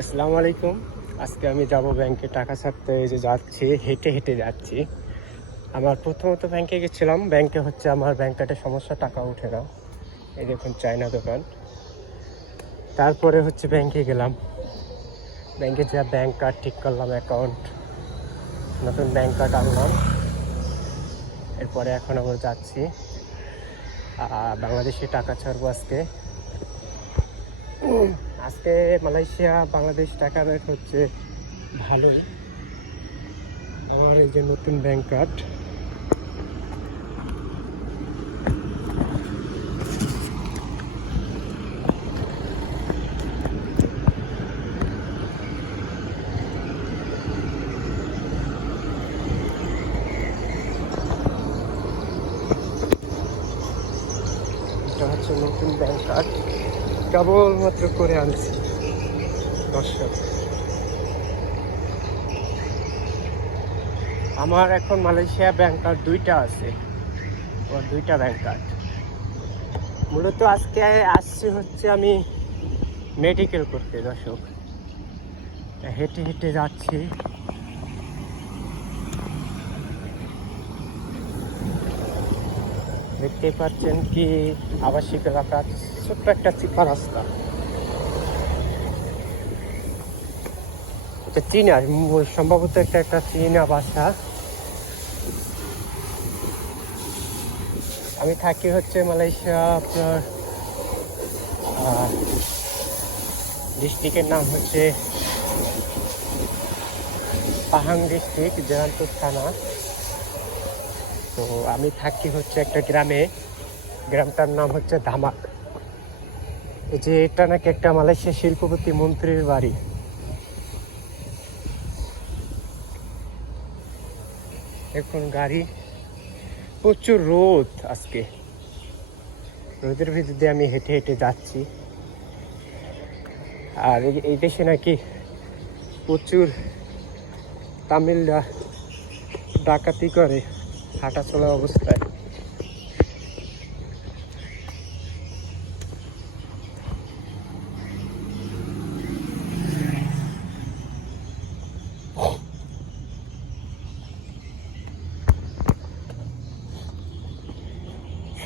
আসসালামু আলাইকুম। আজকে আমি যাব ব্যাংকে টাকা ছাড়তে, এই যে যাচ্ছি, হেঁটে হেঁটে যাচ্ছি। আমার প্রথমত ব্যাংকে গেছিলাম। ব্যাংকে হচ্ছে আমার ব্যাংক কার্ডে সমস্যা, টাকা ওঠে না। এই দেখুন, চায়না দোকান। তারপরে হচ্ছে ব্যাংকে গেলাম। ব্যাংকে যা ব্যাংক কার্ড ঠিক করলাম অ্যাকাউন্ট নতুন ব্যাংক কার্ড আনলাম। এরপরে এখন আমরা যাচ্ছি। বাংলাদেশে টাকা ছাড়বো আজকে। আজকে মালয়েশিয়া, বাংলাদেশ টাকা রেট হচ্ছে ভালোই। আমার এই যে নতুন ব্যাংক কার্ড। হচ্ছে নতুন ব্যাংক কার্ড। কেবলমাত্র করে আনছি। দর্শক আমার এখন মালয়েশিয়া ব্যাংক কার্ড দুইটা আছে। আমার দুইটা ব্যাংক কার্ড মূলত আজকে আসছি হচ্ছে আমি মেডিকেল করতে, দর্শক। হেঁটে হেঁটে যাচ্ছি। দেখতে পাচ্ছেন কি আবাসিক এলাকা, ছোট্ট একটা চিপা রাস্তা। চীনা, সম্ভবত একটা একটা চীনা বাসা। আমি থাকি হচ্ছে মালয়েশিয়া, আপনার ডিস্ট্রিক্টের নাম হচ্ছে পাহাং ডিস্ট্রিক্ট জেরানপুর থানা। তো আমি থাকি হচ্ছে একটা গ্রামে। গ্রামটার নাম হচ্ছে ধামাক। এই যে এটা নাকি একটা মালয়েশিয়া শিল্পপতি মন্ত্রীর বাড়ি। এখন গাড়ি, প্রচুর রোদ আজকে। রোদের ভিতর দিয়ে আমি হেঁটে হেঁটে যাচ্ছি। আর এই- এই দেশে নাকি প্রচুর তামিলরা ডাকাতি করে। হাঁটা চলা অবস্থায়।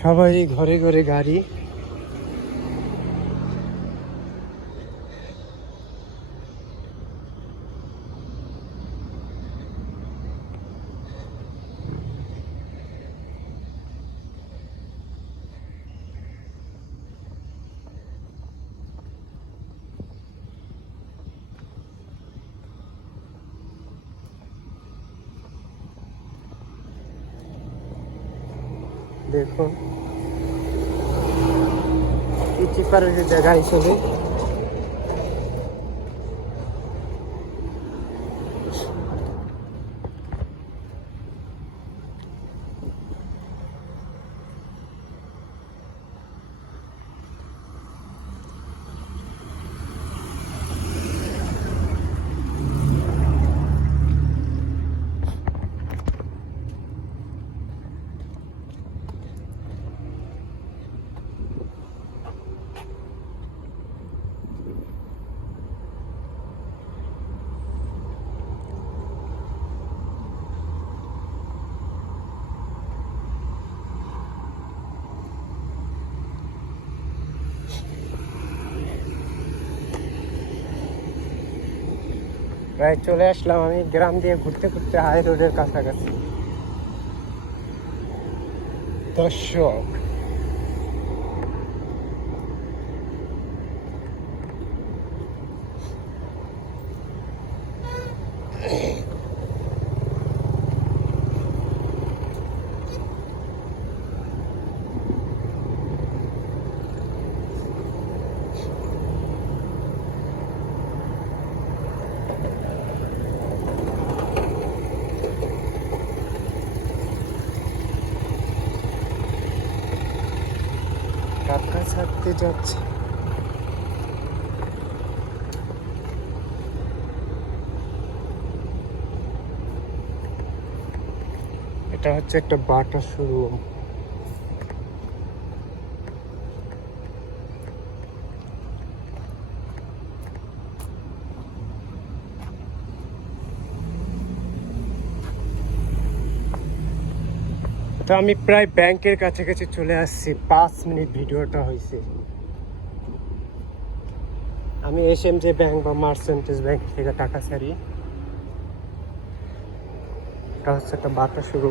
সবাই ঘরে ঘরে গাড়ি। দেখুন। কি পারে জায়গা হিসেবে প্রায় চলে আসলাম আমি গ্রাম দিয়ে ঘুরতে ঘুরতে হাই রোডের কাছাকাছি। দর্শক খেতে যাচ্ছে। এটা হচ্ছে একটা বাটা শুরু। তো আমি প্রায় ব্যাংকের কাছাকাছি চলে আসছি। পাঁচ মিনিট ভিডিওটা হয়েছে। আমি এস এম জে ব্যাংক বা মার্সেন্টেজ ব্যাংক থেকে টাকা ছাড়ি। এটা হচ্ছে একটা বার্তা শুরু।